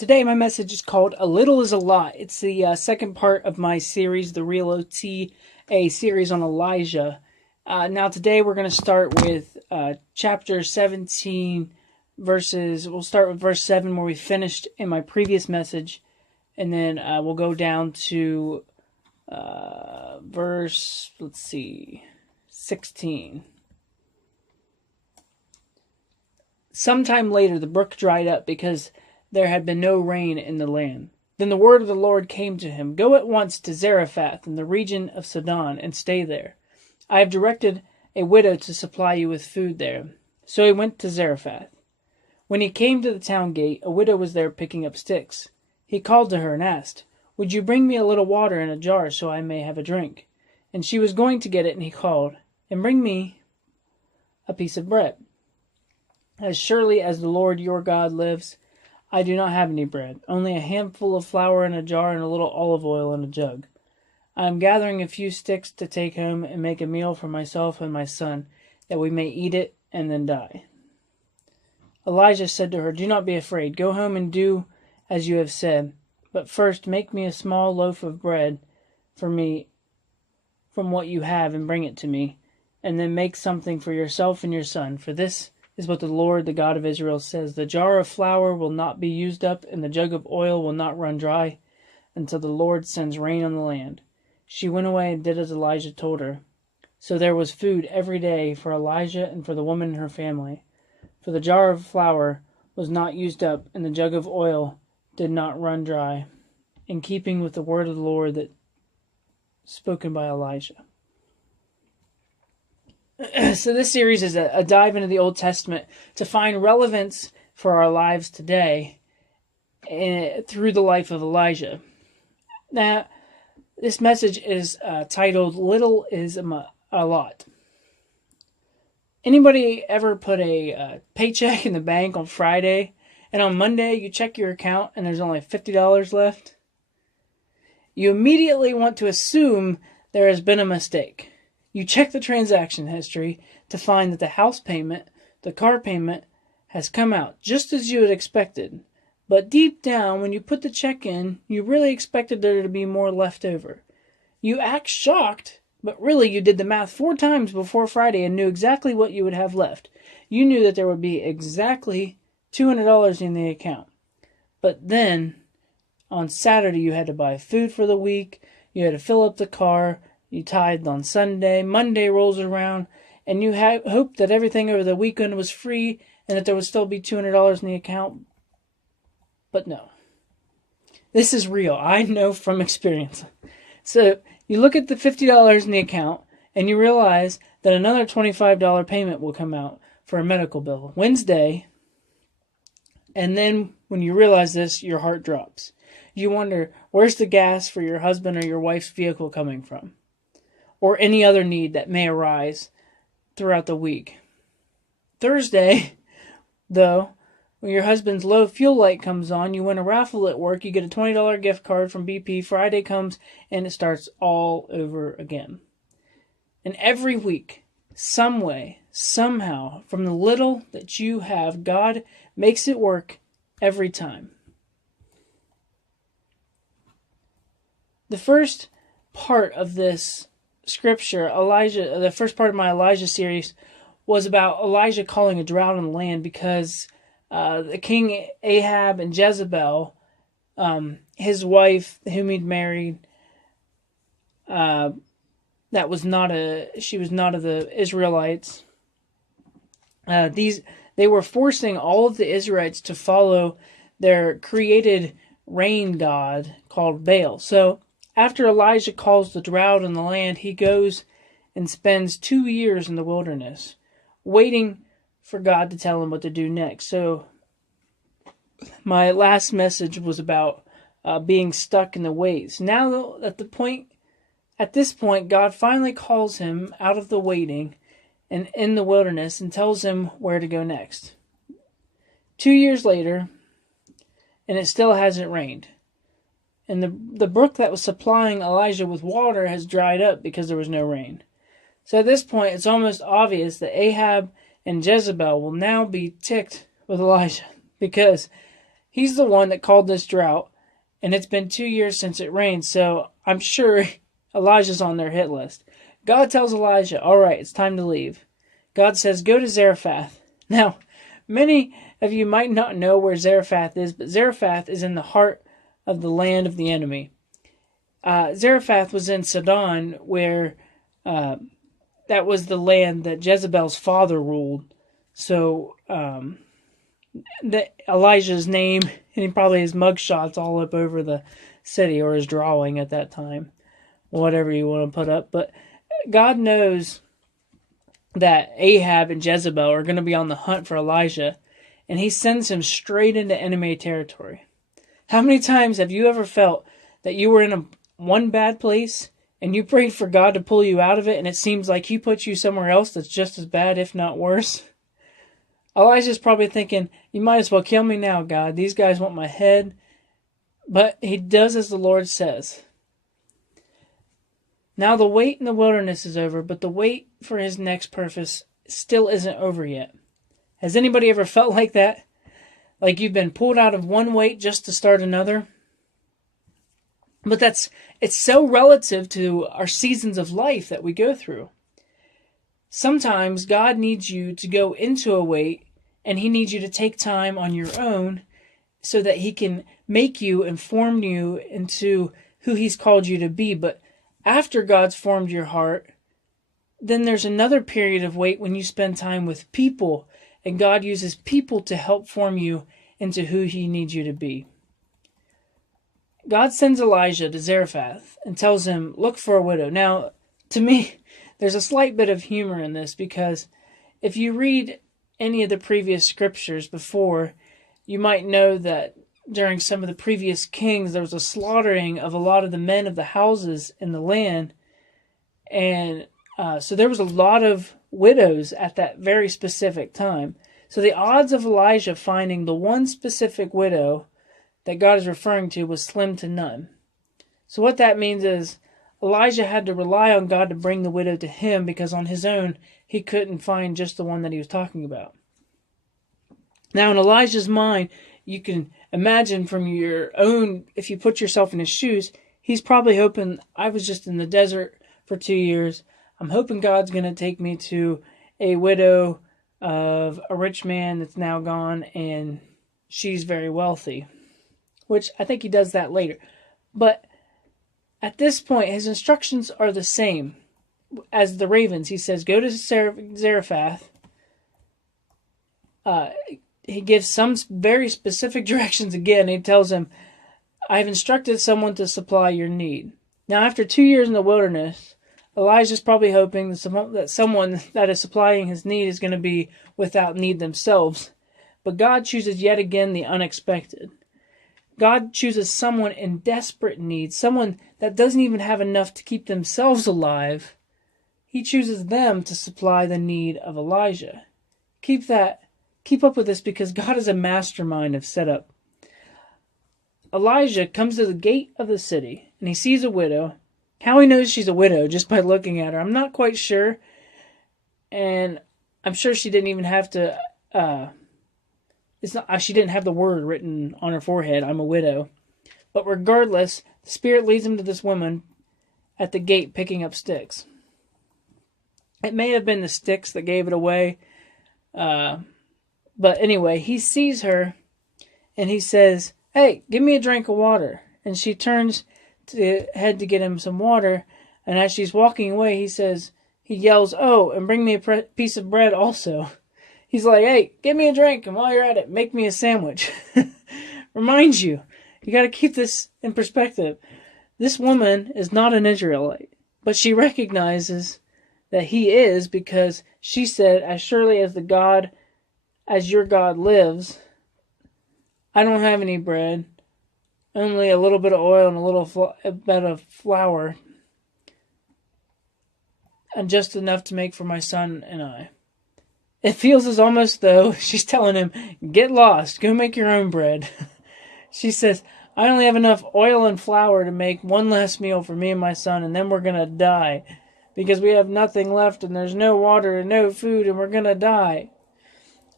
Today my message is called A Little is a Lot. It's the second part of my series, the Real OT, a series on Elijah. Now today we're going to start with chapter 17, we'll start with verse 7 where we finished in my previous message, and then we'll go down to verse, 16. Sometime later the brook dried up because there had been no rain in the land. Then the word of the Lord came to him, "Go at once to Zarephath in the region of Sidon, and stay there. I have directed a widow to supply you with food there." So he went to Zarephath. When he came to the town gate, a widow was there picking up sticks. He called to her and asked, "Would you bring me a little water in a jar so I may have a drink?" And she was going to get it, and he called, "And bring me a piece of bread. As surely as the Lord your God lives, I do not have any bread, only a handful of flour in a jar and a little olive oil in a jug. I am gathering a few sticks to take home and make a meal for myself and my son, that we may eat it and then die." Elijah said to her, "Do not be afraid. Go home and do as you have said. But first make me a small loaf of bread for me from what you have and bring it to me. And then make something for yourself and your son. For this is what the Lord, the God of Israel, says. The jar of flour will not be used up, and the jug of oil will not run dry, until the Lord sends rain on the land." She went away and did as Elijah told her. So there was food every day for Elijah and for the woman and her family. For the jar of flour was not used up, and the jug of oil did not run dry, in keeping with the word of the Lord that spoken by Elijah. So this series is a dive into the Old Testament to find relevance for our lives today through the life of Elijah. Now, this message is titled "Little is a Lot." Anybody ever put a paycheck in the bank on Friday, and on Monday you check your account and there's only $50 left? You immediately want to assume there has been a mistake. You check the transaction history to find that the house payment, the car payment, has come out just as you had expected. But deep down, when you put the check in, you really expected there to be more left over. You act shocked, but really you did the math 4 times before Friday and knew exactly what you would have left. You knew that there would be exactly $200 in the account. But then, on Saturday, you had to buy food for the week, you had to fill up the car, you tithed on Sunday, Monday rolls around, and you hoped that everything over the weekend was free and that there would still be $200 in the account. But no. This is real. I know from experience. So you look at the $50 in the account and you realize that another $25 payment will come out for a medical bill Wednesday. And then when you realize this, your heart drops. You wonder, where's the gas for your husband or your wife's vehicle coming from? Or any other need that may arise throughout the week. Thursday, though, when your husband's low fuel light comes on, you win a raffle at work, you get a $20 gift card from BP, Friday comes, and it starts all over again. And every week, some way, somehow, from the little that you have, God makes it work every time. The first part of this scripture, the first part of my Elijah series, was about Elijah calling a drought on the land because the king Ahab and Jezebel, his wife, whom he'd married, she was not of the Israelites. They were forcing all of the Israelites to follow their created rain god called Baal. So after Elijah calls the drought on the land, he goes and spends 2 years in the wilderness, waiting for God to tell him what to do next. So my last message was about being stuck in the ways. Now at this point, God finally calls him out of the waiting and in the wilderness and tells him where to go next. 2 years later, and it still hasn't rained. And the brook that was supplying Elijah with water has dried up because there was no rain. So at this point, it's almost obvious that Ahab and Jezebel will now be ticked with Elijah because He's the one that called this drought, and it's been 2 years since it rained, so I'm sure Elijah's on their hit list. God tells Elijah, all right, it's time to leave. God says, go to Zarephath. Now, many of you might not know where Zarephath is, but Zarephath is in the heart of the land of the enemy. Zarephath was in Sidon, where that was the land that Jezebel's father ruled. So Elijah's name, and probably his mugshots all up over the city, or his drawing at that time, whatever you want to put up. But God knows that Ahab and Jezebel are going to be on the hunt for Elijah, and he sends him straight into enemy territory. How many times have you ever felt that you were in one bad place and you prayed for God to pull you out of it, and it seems like he put you somewhere else that's just as bad, if not worse? Elijah's probably thinking, you might as well kill me now, God. These guys want my head. But he does as the Lord says. Now the wait in the wilderness is over, but the wait for his next purpose still isn't over yet. Has anybody ever felt like that? Like you've been pulled out of one wait just to start another? But it's so relative to our seasons of life that we go through. Sometimes God needs you to go into a wait, and he needs you to take time on your own so that he can make you and form you into who he's called you to be. But after God's formed your heart, then there's another period of wait when you spend time with people, and God uses people to help form you into who he needs you to be. God sends Elijah to Zarephath and tells him, look for a widow. Now, to me, there's a slight bit of humor in this, because if you read any of the previous scriptures before, you might know that during some of the previous kings, there was a slaughtering of a lot of the men of the houses in the land. And so there was a lot of widows at that very specific time. So the odds of Elijah finding the one specific widow that God is referring to was slim to none. So what that means is Elijah had to rely on God to bring the widow to him, because on his own, he couldn't find just the one that he was talking about. Now, in Elijah's mind, you can imagine from your own, if you put yourself in his shoes, he's probably hoping, I was just in the desert for 2 years. I'm hoping God's going to take me to a widow of a rich man that's now gone, and she's very wealthy. Which I think he does that later. But at this point, his instructions are the same as the ravens. He says, go to Zarephath. He gives some very specific directions again. He tells him, I've instructed someone to supply your need. Now, after 2 years in the wilderness, Elijah's probably hoping that someone that is supplying his need is going to be without need themselves. But God chooses yet again the unexpected. God chooses someone in desperate need, someone that doesn't even have enough to keep themselves alive. He chooses them to supply the need of Elijah. Keep up with this, because God is a mastermind of setup. Elijah comes to the gate of the city, and he sees a widow. How he knows she's a widow just by looking at her, I'm not quite sure. And I'm sure she didn't even have to... she didn't have the word written on her forehead, I'm a widow. But regardless, the Spirit leads him to this woman at the gate picking up sticks. It may have been the sticks that gave it away. But anyway, he sees her and he says, hey, give me a drink of water. And she turns to head to get him some water. And as she's walking away, he yells, oh, and bring me a piece of bread also. He's like, hey, give me a drink, and while you're at it, make me a sandwich. Reminds you got to keep this in perspective. This woman is not an Israelite, but she recognizes that he is, because she said, as surely as your God lives, I don't have any bread, only a little bit of oil and a little bit of flour, and just enough to make for my son and I. It feels as almost though she's telling him, get lost, go make your own bread. She says, I only have enough oil and flour to make one last meal for me and my son, and then we're going to die, because we have nothing left and there's no water and no food and we're going to die.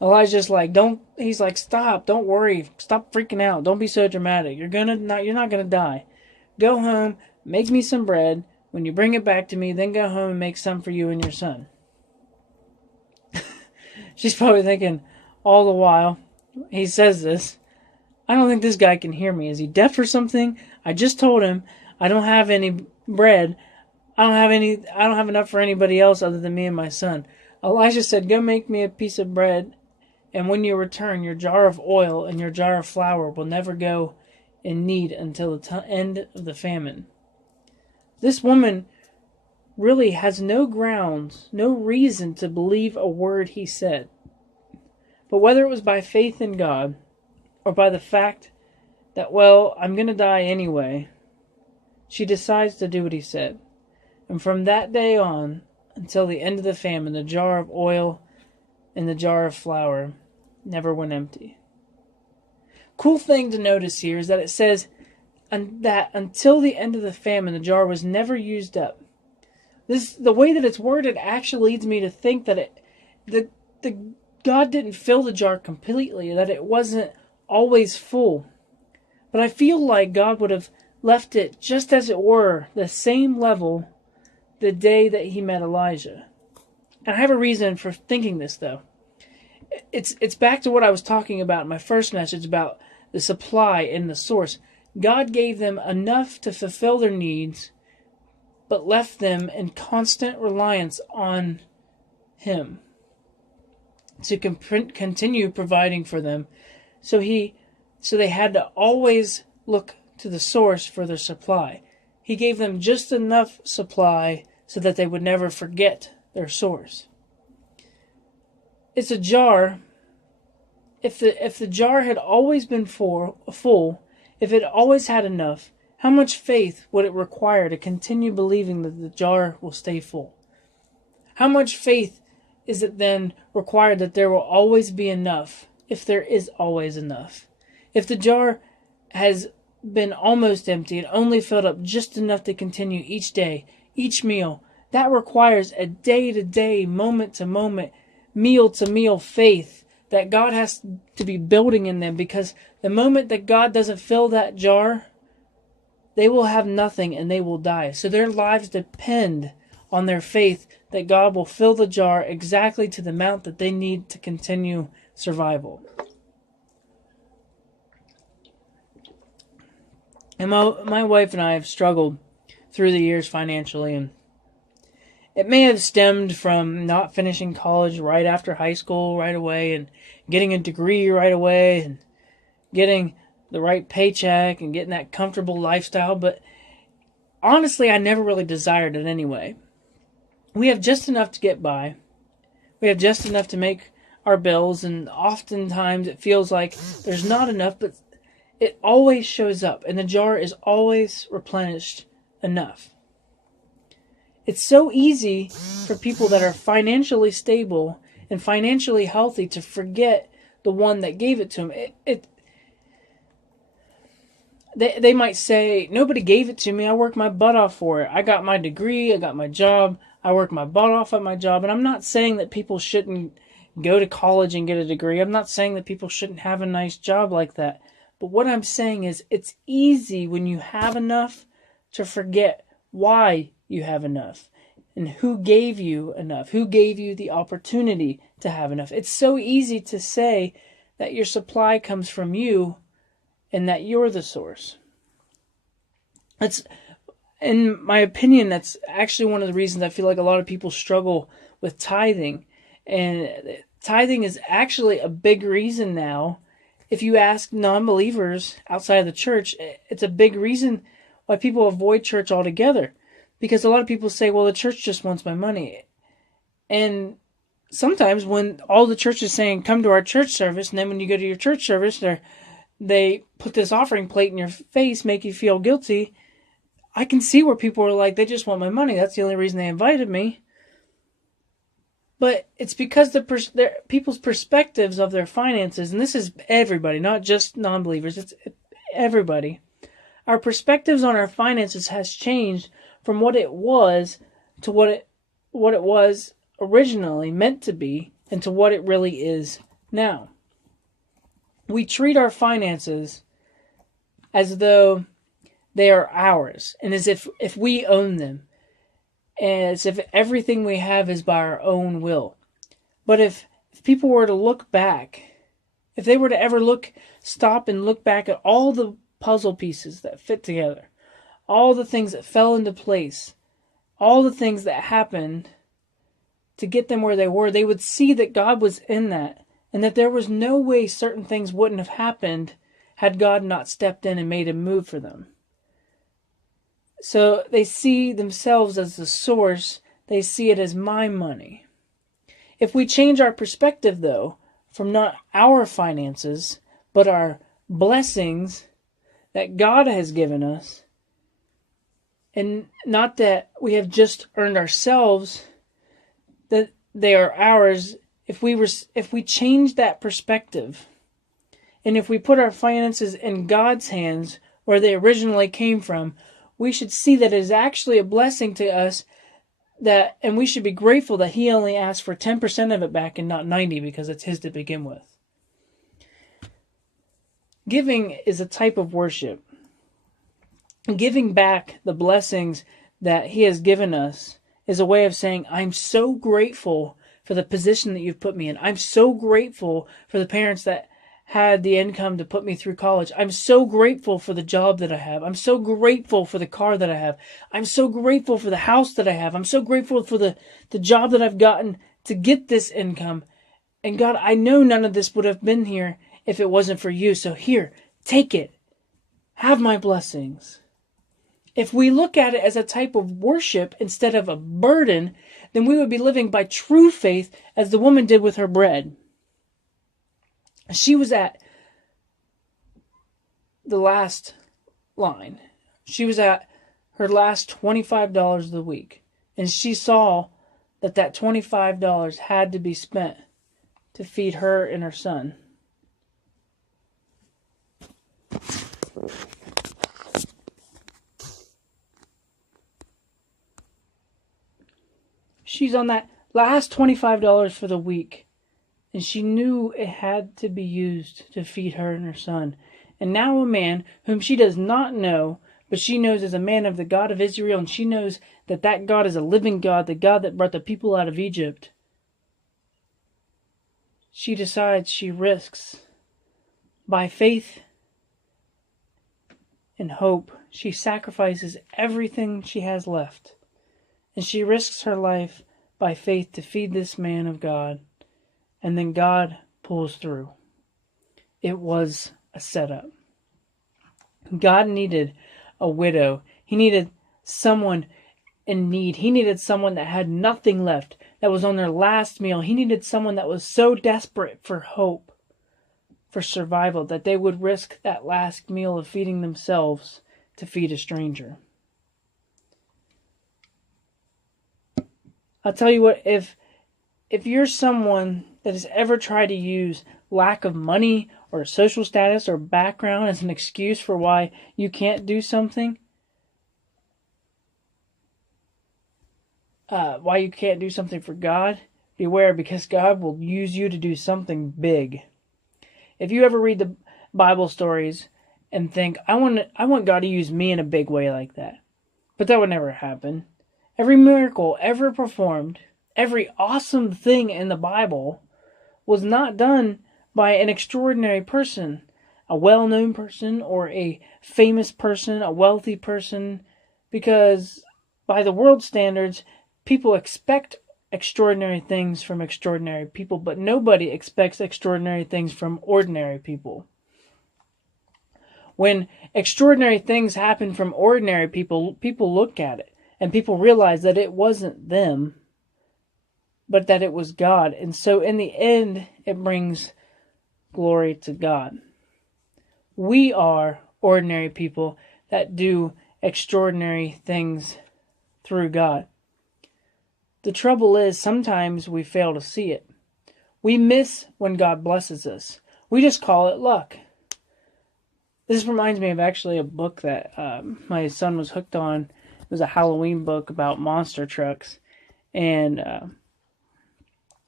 Elijah's like, he's like, stop, don't worry, stop freaking out, don't be so dramatic. You're not gonna die. Go home, make me some bread. When you bring it back to me, then go home and make some for you and your son. She's probably thinking all the while, he says this, I don't think this guy can hear me. Is he deaf or something? I just told him I don't have any bread. I don't have enough for anybody else other than me and my son. Elijah said, go make me a piece of bread, and when you return, your jar of oil and your jar of flour will never go in need until the end of the famine. This woman really has no grounds, no reason to believe a word he said. But whether it was by faith in God or by the fact that, well, I'm going to die anyway, she decides to do what he said. And from that day on, until the end of the famine, the jar of oil and the jar of flour never went empty. Cool thing to notice here is that it says that until the end of the famine, the jar was never used up. The way that it's worded actually leads me to think that God didn't fill the jar completely, that it wasn't always full. But I feel like God would have left it just as it were, the same level, the day that he met Elijah. And I have a reason for thinking this, though. It's back to what I was talking about in my first message about the supply and the source. God gave them enough to fulfill their needs, but left them in constant reliance on him to continue providing for them. So they had to always look to the source for their supply. He gave them just enough supply so that they would never forget their source. It's a jar. If the jar had always been full, if it always had enough, how much faith would it require to continue believing that the jar will stay full? How much faith is it then required that there will always be enough, if there is always enough? If the jar has been almost empty and only filled up just enough to continue each day, each meal, that requires a day-to-day, moment-to-moment, meal-to-meal faith that God has to be building in them, because the moment that God doesn't fill that jar, they will have nothing and they will die. So their lives depend on their faith that God will fill the jar exactly to the amount that they need to continue survival. And my wife and I have struggled through the years financially, and it may have stemmed from not finishing college right after high school right away and getting a degree right away and getting the right paycheck and getting that comfortable lifestyle, but honestly, I never really desired it anyway. We have just enough to get by. We have just enough to make our bills, and oftentimes it feels like there's not enough, but it always shows up, and the jar is always replenished enough. It's so easy for people that are financially stable and financially healthy to forget the one that gave it to them. They might say, nobody gave it to me. I worked my butt off for it. I got my degree. I got my job. I worked my butt off at my job. And I'm not saying that people shouldn't go to college and get a degree. I'm not saying that people shouldn't have a nice job like that. But what I'm saying is it's easy when you have enough to forget why you have enough and who gave you enough, who gave you the opportunity to have enough. It's so easy to say that your supply comes from you and that you're the source. That's, in my opinion, that's actually one of the reasons I feel like a lot of people struggle with tithing. And tithing is actually a big reason now. If you ask non-believers outside of the church, it's a big reason why people avoid church altogether. Because a lot of people say, well, the church just wants my money. And sometimes when all the church is saying, come to our church service, and then when you go to your church service, they put this offering plate in your face, make you feel guilty. I can see where people are like, they just want my money. That's the only reason they invited me. But it's because people's perspectives of their finances, and this is everybody, not just non-believers, it's everybody. Our perspectives on our finances has changed from what it was to what it was originally meant to be, and to what it really is Now, we treat our finances as though they are ours, and as if we own them, and as if everything we have is by our own will. But if people were to look back, if they were to ever stop and look back at all the puzzle pieces that fit together, all the things that fell into place, all the things that happened to get them where they were, they would see that God was in that, and that there was no way certain things wouldn't have happened had God not stepped in and made a move for them. So they see themselves as the source. They see it as my money. If we change our perspective, though, from not our finances, but our blessings that God has given us, and not that we have just earned ourselves, that they are ours. If we change that perspective, and if we put our finances in God's hands where they originally came from, we should see that it is actually a blessing to us, and we should be grateful that He only asked for 10% of it back and not 90%, because it's His to begin with. Giving is a type of worship. Giving back the blessings that He has given us is a way of saying, I'm so grateful for the position that you've put me in. I'm so grateful for the parents that had the income to put me through college. I'm so grateful for the job that I have. I'm so grateful for the car that I have. I'm so grateful for the house that I have. I'm so grateful for the job that I've gotten to get this income. And God, I know none of this would have been here if it wasn't for you. So here, take it. Have my blessings. If we look at it as a type of worship instead of a burden, then we would be living by true faith as the woman did with her bread. She was at the last line. She was at her last $25 of the week. And she saw that $25 had to be spent to feed her and her son. She's on that last $25 for the week. And she knew it had to be used to feed her and her son. And now a man whom she does not know, but she knows as a man of the God of Israel, and she knows that God is a living God, the God that brought the people out of Egypt. She decides, she risks, by faith and hope, she sacrifices everything she has left. And she risks her life by faith to feed this man of God. And then God pulls through. It was a setup. God needed a widow. He needed someone in need. He needed someone that had nothing left, that was on their last meal. He needed someone that was so desperate for hope, for survival, that they would risk that last meal of feeding themselves to feed a stranger. I'll tell you what, if you're someone that has ever tried to use lack of money or social status or background as an excuse for why you can't do something, why you can't do something for God, beware, because God will use you to do something big. If you ever read the Bible stories and think, I want God to use me in a big way like that, but that would never happen. Every miracle ever performed, every awesome thing in the Bible was not done by an extraordinary person, a well-known person or a famous person, a wealthy person, because by the world standards, people expect extraordinary things from extraordinary people, but nobody expects extraordinary things from ordinary people. When extraordinary things happen from ordinary people, people look at it and people realize that it wasn't them, but that it was God. And so in the end, it brings glory to God. We are ordinary people that do extraordinary things through God. The trouble is, sometimes we fail to see it. We miss when God blesses us. We just call it luck. This reminds me of actually a book that my son was hooked on. It was a Halloween book about monster trucks. And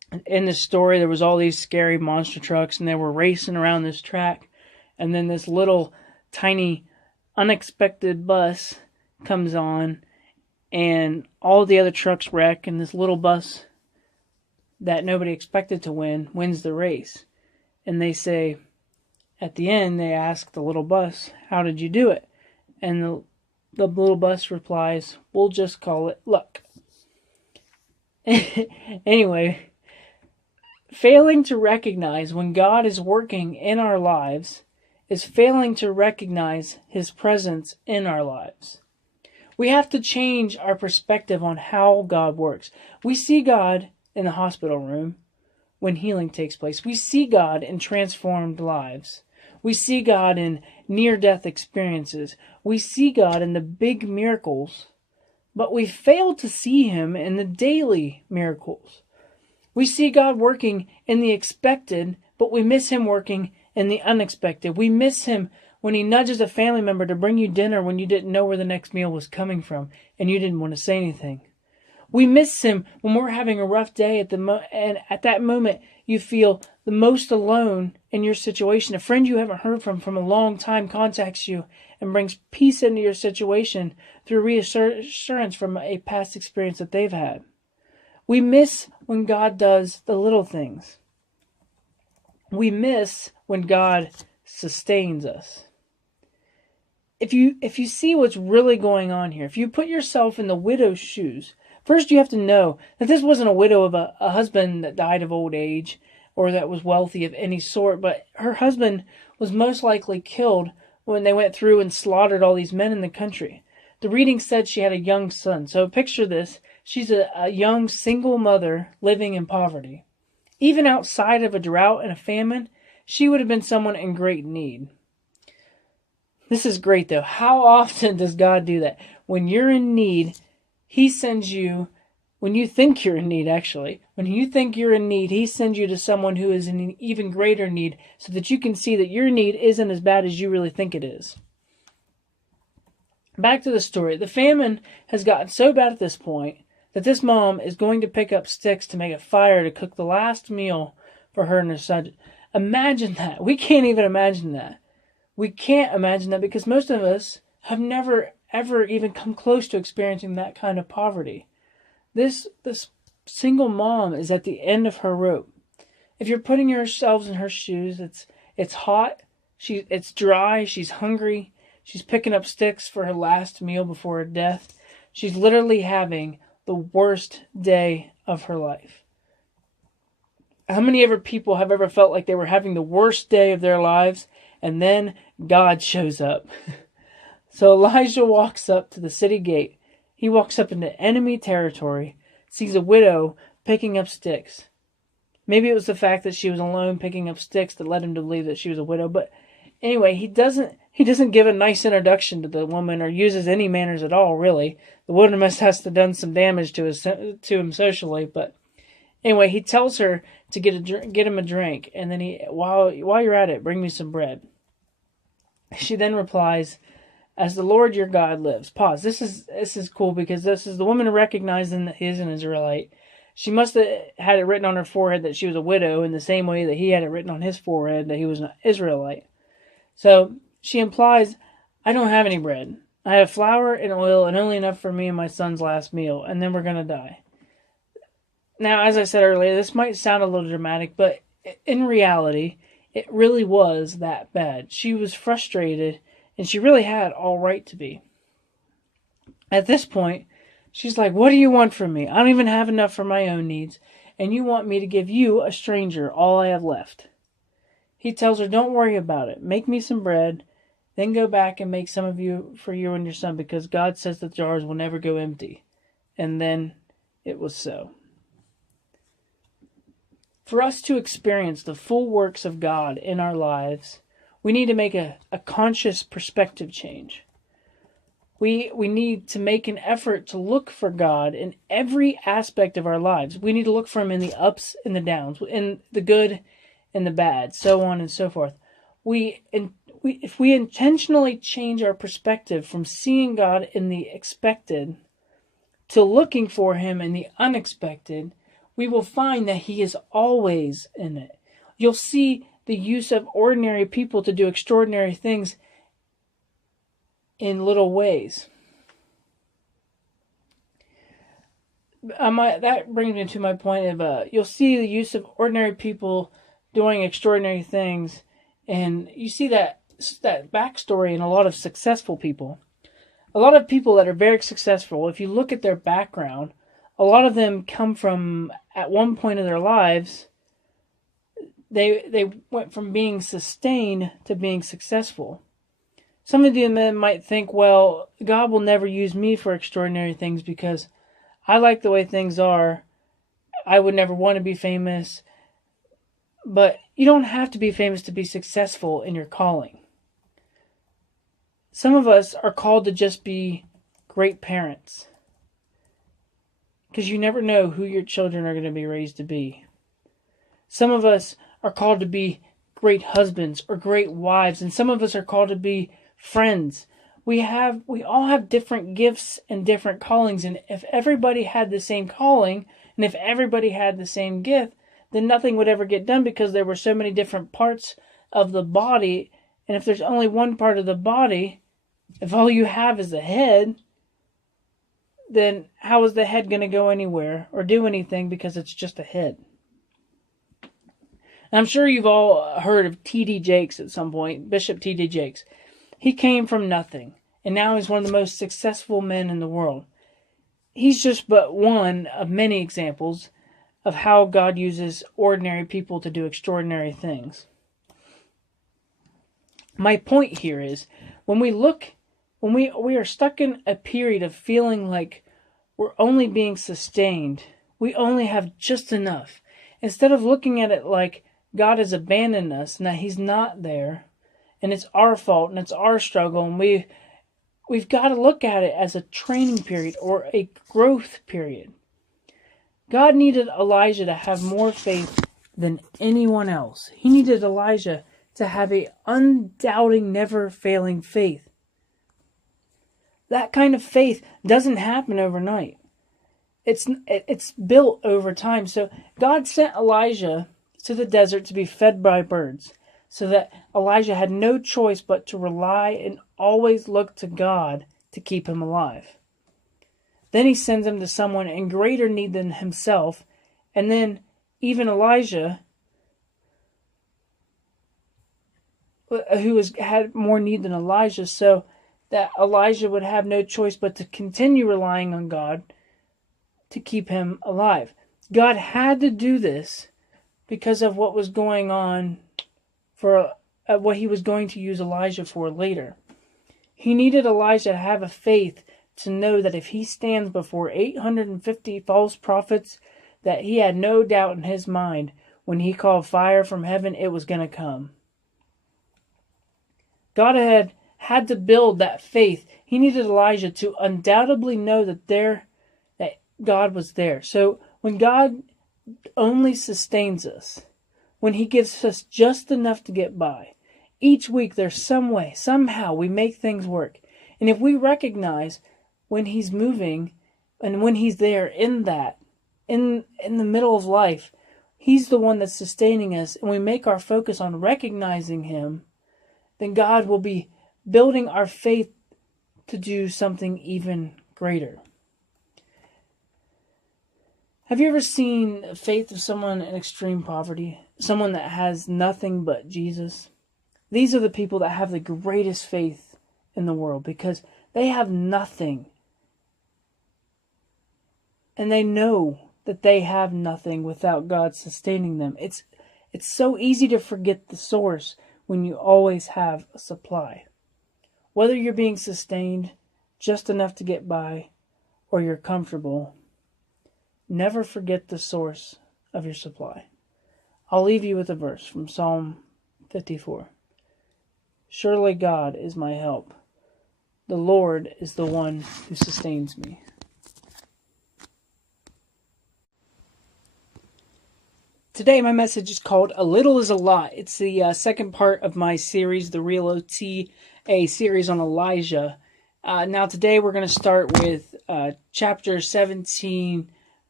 In the story, there was all these scary monster trucks, and they were racing around this track. And then this little tiny unexpected bus comes on, and all the other trucks wreck, and this little bus that nobody expected to win wins the race. And they say, at the end, they ask the little bus, how did you do it? And the little bus replies, we'll just call it luck. Anyway, failing to recognize when God is working in our lives is failing to recognize His presence in our lives. We have to change our perspective on how God works. We see God in the hospital room when healing takes place. We see God in transformed lives. We see God in near-death experiences. We see God in the big miracles, but we fail to see Him in the daily miracles. We see God working in the expected, but we miss Him working in the unexpected. We miss Him when He nudges a family member to bring you dinner when you didn't know where the next meal was coming from and you didn't want to say anything. We miss Him when we're having a rough day and at that moment you feel the most alone in your situation. A friend you haven't heard from a long time contacts you and brings peace into your situation through reassurance from a past experience that they've had. We miss when God does the little things. We miss when God sustains us. If you see what's really going on here, if you put yourself in the widow's shoes, first you have to know that this wasn't a widow of a husband that died of old age or that was wealthy of any sort, but her husband was most likely killed when they went through and slaughtered all these men in the country. The reading said she had a young son. So picture this. She's a young single mother living in poverty. Even outside of a drought and a famine, she would have been someone in great need. This is great, though. How often does God do that? When you're in need, He sends you, when you think you're in need, actually, when you think you're in need, He sends you to someone who is in even greater need so that you can see that your need isn't as bad as you really think it is. Back to the story. The famine has gotten so bad at this point that this mom is going to pick up sticks to make a fire to cook the last meal for her and her son. Imagine that. We can't even imagine that. We can't imagine that because most of us have never, ever even come close to experiencing that kind of poverty. This single mom is at the end of her rope. If you're putting yourselves in her shoes, it's hot, it's dry, she's hungry, she's picking up sticks for her last meal before her death. She's literally having the worst day of her life. How many ever people have ever felt like they were having the worst day of their lives and then God shows up? So Elijah walks up to the city gate. He walks up into enemy territory, sees a widow picking up sticks. Maybe it was the fact that she was alone picking up sticks that led him to believe that she was a widow. But anyway, he doesn't give a nice introduction to the woman or uses any manners at all, really. The woman must have done some damage to him socially. But anyway, he tells her to get him a drink, and then while you're at it, bring me some bread. She then replies, as the Lord your God lives. Pause. This is cool because this is the woman recognizing that he is an Israelite. She must have had it written on her forehead that she was a widow in the same way that he had it written on his forehead that he was an Israelite. So she implies, I don't have any bread. I have flour and oil and only enough for me and my son's last meal, and then we're going to die. Now, as I said earlier, this might sound a little dramatic, but in reality, it really was that bad. She was frustrated, and she really had all right to be. At this point, she's like, what do you want from me? I don't even have enough for my own needs, and you want me to give you, a stranger, all I have left. He tells her, don't worry about it. Make me some bread, then go back and make some of you for you and your son, because God says the jars will never go empty. And then it was so. For us to experience the full works of God in our lives, we need to make a conscious perspective change. We need to make an effort to look for God in every aspect of our lives. We need to look for Him in the ups and the downs, in the good and the bad, so on and so forth. If we intentionally change our perspective from seeing God in the expected to looking for Him in the unexpected, we will find that he is always in it. You'll see the use of ordinary people to do extraordinary things in little ways. That brings me to my point of you'll see the use of ordinary people doing extraordinary things, and you see that backstory in a lot of successful people. A lot of people that are very successful, if you look at their background, a lot of them come from, at one point in their lives, they went from being sustained to being successful. Some of them might think, well, God will never use me for extraordinary things because I like the way things are. I would never want to be famous. But you don't have to be famous to be successful in your calling. Some of us are called to just be great parents, because you never know who your children are going to be raised to be. Some of us are called to be great husbands or great wives, and some of us are called to be friends. We all have different gifts and different callings, and if everybody had the same calling, and if everybody had the same gift, then nothing would ever get done, because there were so many different parts of the body. And if there's only one part of the body, if all you have is the head, then how is the head going to go anywhere or do anything, because it's just a head? And I'm sure you've all heard of T.D. Jakes at some point, Bishop T.D. Jakes. He came from nothing, and now he's one of the most successful men in the world. He's just but one of many examples of how God uses ordinary people to do extraordinary things. My point here is, when we are stuck in a period of feeling like we're only being sustained, we only have just enough, instead of looking at it like God has abandoned us and that he's not there, and it's our fault and it's our struggle, and we've got to look at it as a training period or a growth period. God needed Elijah to have more faith than anyone else. He needed Elijah to have a undoubting, never failing faith. That kind of faith doesn't happen overnight. It's built over time. So God sent Elijah to the desert to be fed by birds, so that Elijah had no choice but to rely and always look to God to keep him alive. Then he sends him to someone in greater need than himself, and then even Elijah, who had more need than Elijah, so that Elijah would have no choice but to continue relying on God to keep him alive. God had to do this because of what was going on, for what he was going to use Elijah for later. He needed Elijah to have a faith to know that if he stands before 850 false prophets, that he had no doubt in his mind when he called fire from heaven, it was going to come. God had to build that faith. He needed Elijah to undoubtedly know that God was there. So when God only sustains us, when he gives us just enough to get by, each week there's some way, somehow we make things work. And if we recognize when he's moving and when he's there in the middle of life, he's the one that's sustaining us, and we make our focus on recognizing him, then God will be building our faith to do something even greater. Have you ever seen faith of someone in extreme poverty? Someone that has nothing but Jesus? These are the people that have the greatest faith in the world, because they have nothing. And they know that they have nothing without God sustaining them. It's so easy to forget the source when you always have a supply. Whether you're being sustained just enough to get by, or you're comfortable, never forget the source of your supply. I'll leave you with a verse from Psalm 54. Surely God is my help. The Lord is the one who sustains me. Today my message is called A Little is a Lot. It's the second part of my series, The Real OT, a series on Elijah. Now today we're going to start with chapter 17,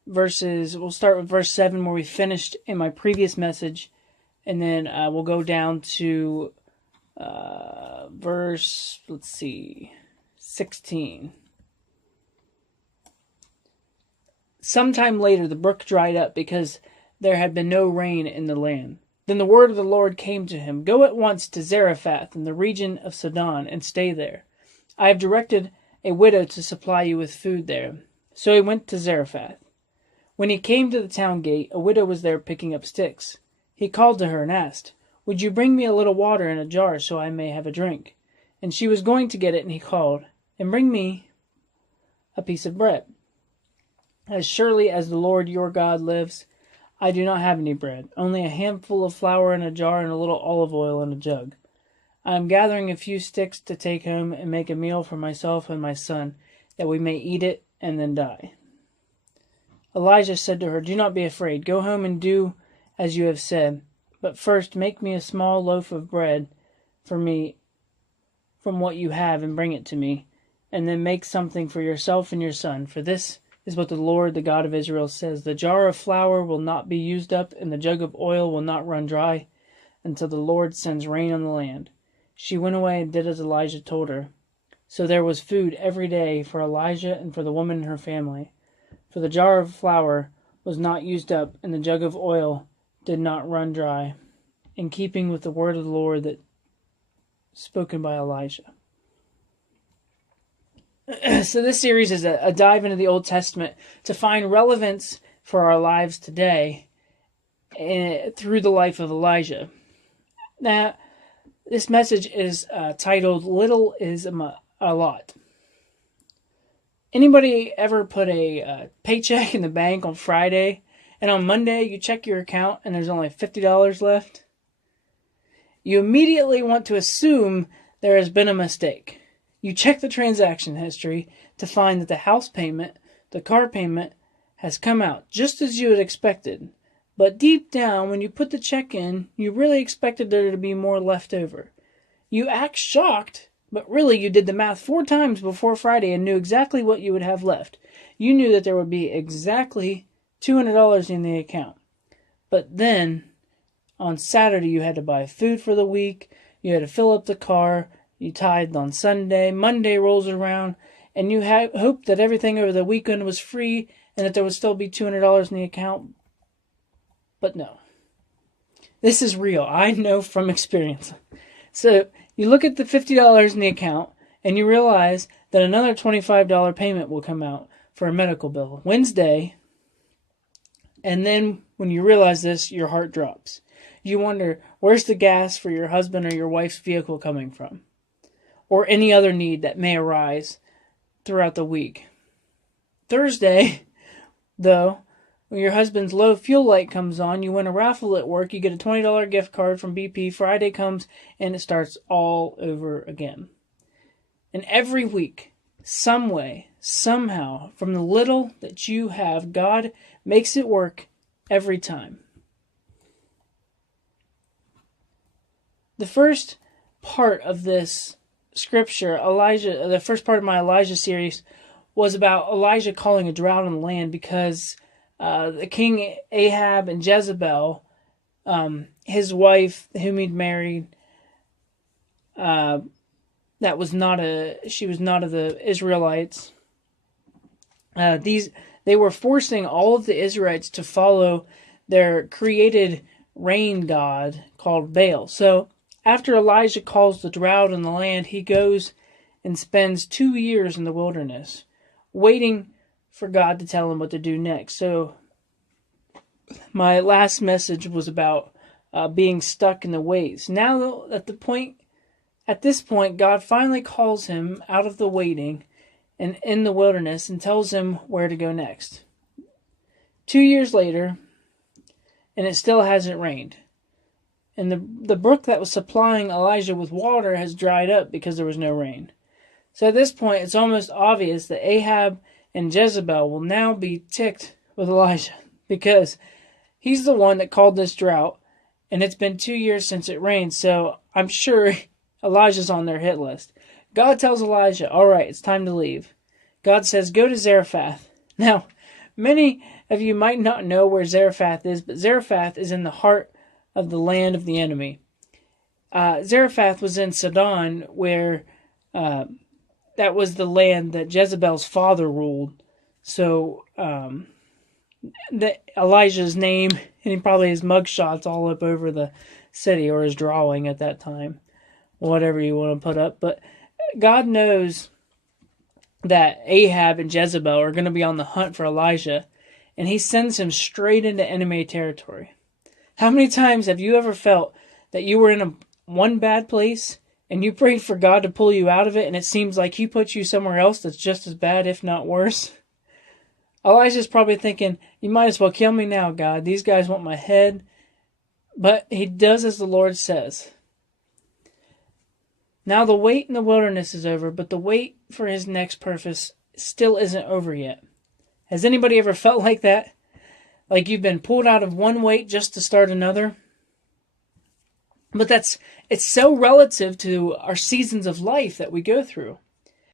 we'll start with verse 7 where we finished in my previous message, and then we'll go down to verse, 16. Sometime later the brook dried up because there had been no rain in the land. Then the word of the Lord came to him, "Go at once to Zarephath in the region of Sidon and stay there. I have directed a widow to supply you with food there." So he went to Zarephath. When he came to the town gate, a widow was there picking up sticks. He called to her and asked, "Would you bring me a little water in a jar so I may have a drink?" And she was going to get it, and he called, "And bring me a piece of bread. As surely as the Lord your God lives, I do not have any bread, only a handful of flour in a jar and a little olive oil in a jug. I am gathering a few sticks to take home and make a meal for myself and my son, that we may eat it and then die." Elijah said to her, "Do not be afraid. Go home and do as you have said. But first make me a small loaf of bread for me from what you have and bring it to me. And then make something for yourself and your son. For this is what the Lord, the God of Israel, says. The jar of flour will not be used up, and the jug of oil will not run dry, until the Lord sends rain on the land." She went away and did as Elijah told her. So there was food every day for Elijah and for the woman and her family. For the jar of flour was not used up, and the jug of oil did not run dry, in keeping with the word of the Lord that spoken by Elijah. So this series is a dive into the Old Testament to find relevance for our lives today through the life of Elijah. Now, this message is titled "Little is a Lot." Anybody ever put a paycheck in the bank on Friday, and on Monday you check your account and there's only $50 left? You immediately want to assume there has been a mistake. You check the transaction history to find that the house payment, the car payment, has come out just as you had expected. But deep down, when you put the check in, you really expected there to be more left over. You act shocked, but really you did the math 4 times before Friday and knew exactly what you would have left. You knew that there would be exactly $200 in the account. But then, on Saturday, you had to buy food for the week, you had to fill up the car, you tithed on Sunday, Monday rolls around, and you hoped that everything over the weekend was free and that there would still be $200 in the account. But no. This is real. I know from experience. So you look at the $50 in the account and you realize that another $25 payment will come out for a medical bill Wednesday. And then when you realize this, your heart drops. You wonder, where's the gas for your husband or your wife's vehicle coming from? Or any other need that may arise throughout the week. Thursday, though, when your husband's low fuel light comes on, you win a raffle at work, you get a $20 gift card from BP, Friday comes, and it starts all over again. And every week, some way, somehow, from the little that you have, God makes it work every time. The first part of this scripture, the first part of my Elijah series, was about Elijah calling a drought on the land because the king Ahab and Jezebel, his wife, whom he'd married, she was not of the Israelites. They were forcing all of the Israelites to follow their created rain god called Baal. So after Elijah calls the drought on the land, he goes and spends 2 years in the wilderness, waiting for God to tell him what to do next. So my last message was about being stuck in the ways. Now at this point, God finally calls him out of the waiting and in the wilderness and tells him where to go next. 2 years later, and it still hasn't rained. And the brook that was supplying Elijah with water has dried up because there was no rain. So at this point, it's almost obvious that Ahab and Jezebel will now be ticked with Elijah because he's the one that called this drought, and it's been 2 years since it rained, so I'm sure Elijah's on their hit list. God tells Elijah, all right, it's time to leave. God says, go to Zarephath. Now, many of you might not know where Zarephath is, but Zarephath is in the heart of the land of the enemy. Zarephath was in Sidon, where that was the land that Jezebel's father ruled. So Elijah's name, and probably his mugshots all up over the city, or his drawing at that time, whatever you want to put up. But God knows that Ahab and Jezebel are going to be on the hunt for Elijah, and he sends him straight into enemy territory. How many times have you ever felt that you were in one bad place and you prayed for God to pull you out of it, and it seems like he put you somewhere else that's just as bad, if not worse? Elijah's probably thinking, you might as well kill me now, God. These guys want my head. But he does as the Lord says. Now the wait in the wilderness is over, but the wait for his next purpose still isn't over yet. Has anybody ever felt like that? Like you've been pulled out of one wait just to start another? But it's so relative to our seasons of life that we go through.